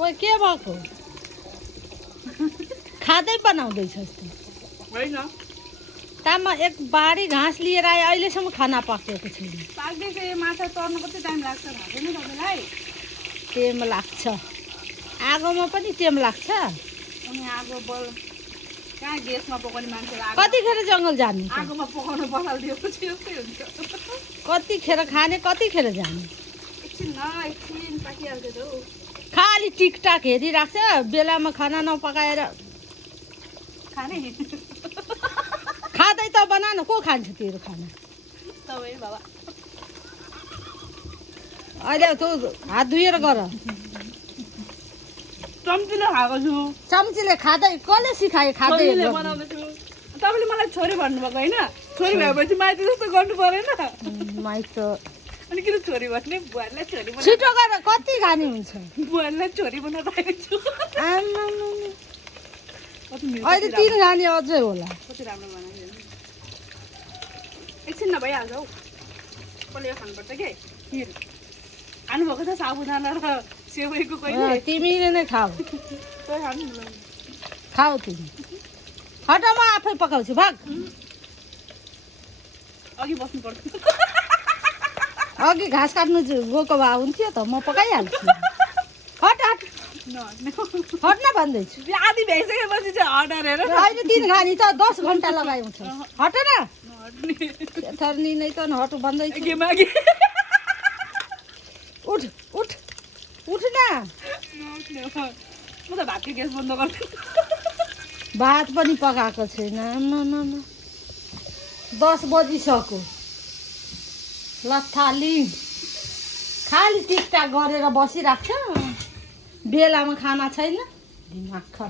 ओ के भएको खाँदै बनाउँदैछस् त होइन तामा एक बारी घाँस लिएर आए अहिलेसम्म खाना पाकेको छैन पाक्दैछ यो माछा तर्नु कति टाइम लाग्छ थाहा छैन तपाईँलाई टेम लाग्छ आगोमा पनि टेम लाग्छ अनि आगो बल कहाँ ग्यासमा पकाउने मान्छेलाई कतिखेर जङ्गल जाने त? आगोमा पकाउनु बसालिदिएपछि यस्तै हुन्छ कतिखेर खाने कतिखेर जाने एकछिन पाकिहाल्छ त हौ खालि टिकटाक हेरिराख्छ बेलामा खाना नपकाएर खाने खाँदै त बना न को खान्छ तेरो खाना तपाईँ बाबा अहिले तँ हात धुएर गर चम्चीले खाएको छु चम्चीले खाँदै कसले सिकायो खाँदै छोरीले बनाउँदैछु तपाईँले मलाई छोरी भन्नुभएको होइन छोरी भएपछि माइती जस्तो गर्नु परेन माइत अनि किन छोरी भन्ने बुहारीलाई छोरी बनाएर छिटो गर कति खाने हुन्छ बुहारीलाई छोरी बनाएर राखेको छु आम्मामामा। कति मिठो, अहिले कति 3 खाने अझै होला कति राम्रो बनायो एकछिन नभइहाल्छ हौ कसले यो खानुपर्छ के खिर खानुभएको छ साबुदाना र सेवैको कहिले तिमीले नै खाऊ तै खानु न। खाऊ तिमी हट म आफै पकाउँछु भाग अघि बस्नुपर्छ अघि घाँस काट्नु गएको भए हुन्थ्यो त म पकाइहाल्छु हट हट हट न भन्दैछु आधी भ्याइसकेपछि चाहिँ हटार हेर न। अहिले 3 खाने त 10 घन्टा लगाउँछ हट न हट्ने। थर्नी नै त हट भन्दैछु के मागे उठ उठ उठ न म त भातको ग्यास बन्द गर्छु भात पनि पकाएको छैन आम्मामामा 10 बजिसक्यो लथाली खालि टिकटाक गरेर बसिराख्छ बेलामा खाना छैन दिमाग खराब